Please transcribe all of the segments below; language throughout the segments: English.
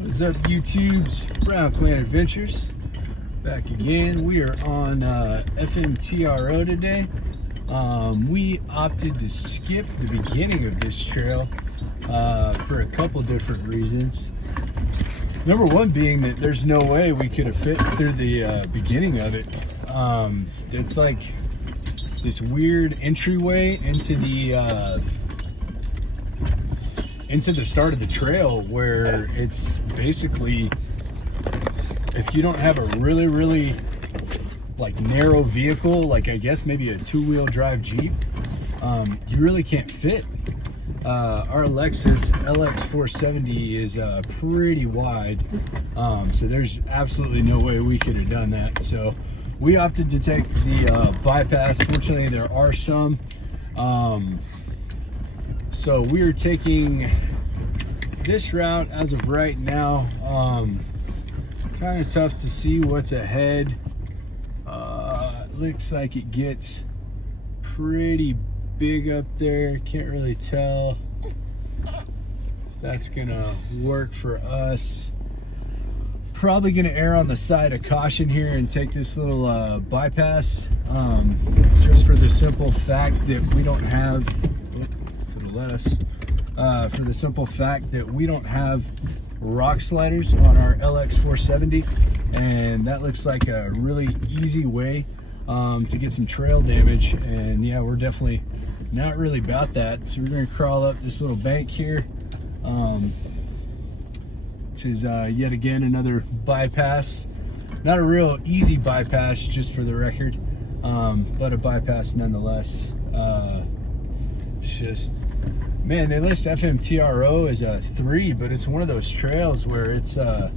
What's up, YouTube's Brown Clan Adventures? Back again. We are on FM TRO today. We opted to skip the beginning of this trail for a couple different reasons. Number one being that there's no way we could have fit through the beginning of it. It's like this weird entryway into the start of the trail, where it's basically, if you don't have a really like narrow vehicle, like I guess maybe a two-wheel drive Jeep, you really can't fit. Our Lexus LX470 is pretty wide, so there's absolutely no way we could have done that. So we opted to take the bypass. Fortunately, there are some. So we are taking this route as of right now. Kind of tough to see what's ahead. Looks like it gets pretty big up there. Can't really tell if that's gonna work for us. Probably gonna err on the side of caution here and take this little bypass, just for the simple fact that we don't have, for the simple fact that we don't have rock sliders on our LX470, and that looks like a really easy way to get some trail damage. And yeah, we're definitely not really about that. So we're gonna crawl up this little bank here, which is yet again another bypass. Not a real easy bypass, just for the record, but a bypass nonetheless. It's just, man, they list FM TRO as a 3, but it's one of those trails where it's a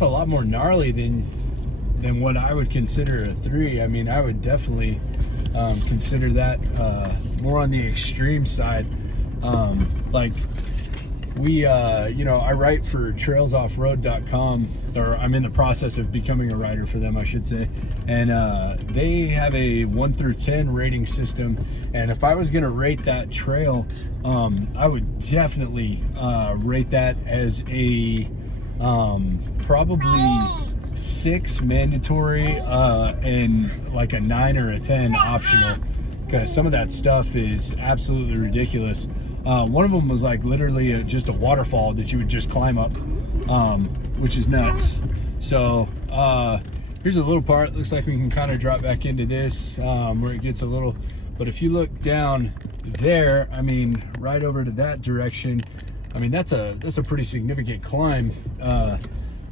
lot more gnarly than what I would consider a 3. I mean, I would definitely consider that more on the extreme side. Like we, I write for trailsoffroad.com, or I'm in the process of becoming a writer for them, I should say. And they have a 1 through 10 rating system. And if I was going to rate that trail, I would definitely rate that as a probably 6 mandatory and like a 9 or a 10 optional, because some of that stuff is absolutely ridiculous. One of them was like literally just a waterfall that you would just climb up, which is nuts. So here's a little part. Looks like we can kind of drop back into this where it gets a little, but if you look down there, I mean, right over to that direction, I mean, that's a pretty significant climb. I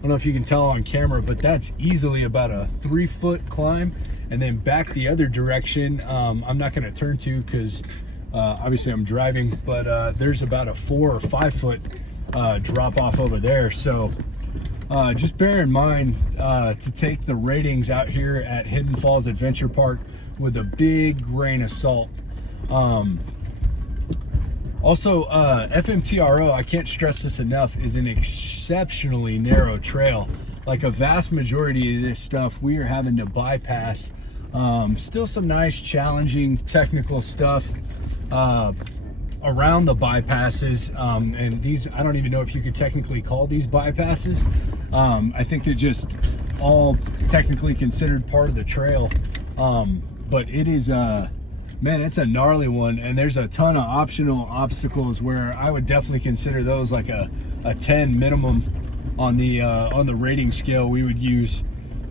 don't know if you can tell on camera, but that's easily about a 3-foot climb. And then back the other direction, I'm not going to turn to because obviously I'm driving, but there's about a 4 or 5 foot drop off over there. So just bear in mind to take the ratings out here at Hidden Falls Adventure Park with a big grain of salt. Also, FM TRO, I can't stress this enough, is an exceptionally narrow trail. Like a vast majority of this stuff we are having to bypass. Still some nice challenging technical stuff around the bypasses, and these, I don't even know if you could technically call these bypasses. I think they're just all technically considered part of the trail, but it is man, it's a gnarly one, and there's a ton of optional obstacles where I would definitely consider those like a 10 minimum on the rating scale we would use.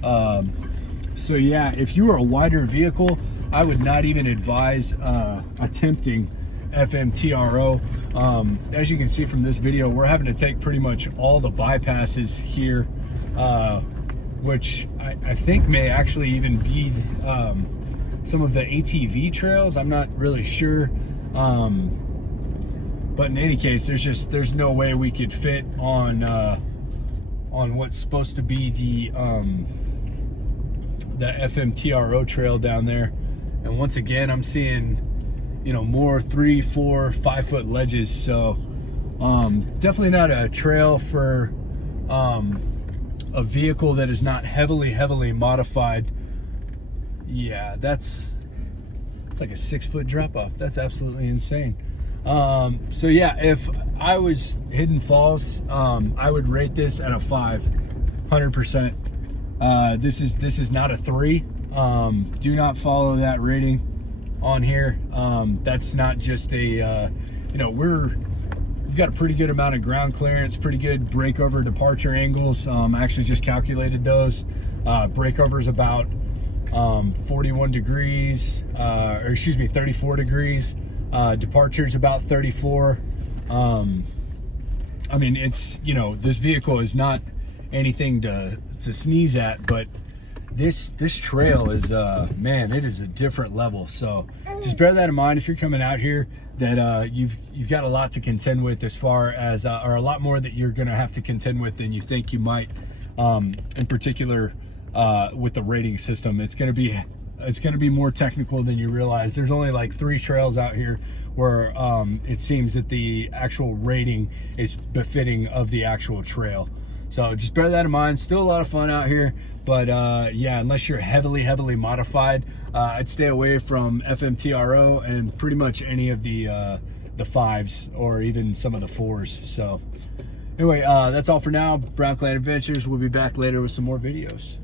So yeah, if you were a wider vehicle, I would not even advise attempting FM TRO. As you can see from this video, we're having to take pretty much all the bypasses here, which I think may actually even be some of the ATV trails. I'm not really sure, but in any case, there's no way we could fit on what's supposed to be the FM TRO trail down there. And once again, I'm seeing, more 3, 4, 5 foot ledges. So definitely not a trail for a vehicle that is not heavily modified. Yeah, it's like a 6 foot drop off. That's absolutely insane. So yeah, if I was Hidden Falls. I would rate this at a 5, 100%. This is not a 3. Do not follow that rating on here. That's not just a, you know, we've got a pretty good amount of ground clearance, pretty good breakover departure angles. I actually just calculated those. Breakover's about 41 degrees, or excuse me, 34 degrees. Departure's about 34. I mean, it's, you know, this vehicle is not anything to sneeze at, but this trail is, man, it is a different level. So just bear that in mind if you're coming out here, that you've got a lot to contend with, as far as or a lot more that you're gonna have to contend with than you think you might. In particular, with the rating system, it's gonna be more technical than you realize. There's only like 3 trails out here where it seems that the actual rating is befitting of the actual trail. So just bear that in mind. Still a lot of fun out here, but yeah, unless you're heavily modified, I'd stay away from FM TRO and pretty much any of the 5s or even some of the 4s. So anyway, that's all for now. Brown Clan Adventures. We'll be back later with some more videos.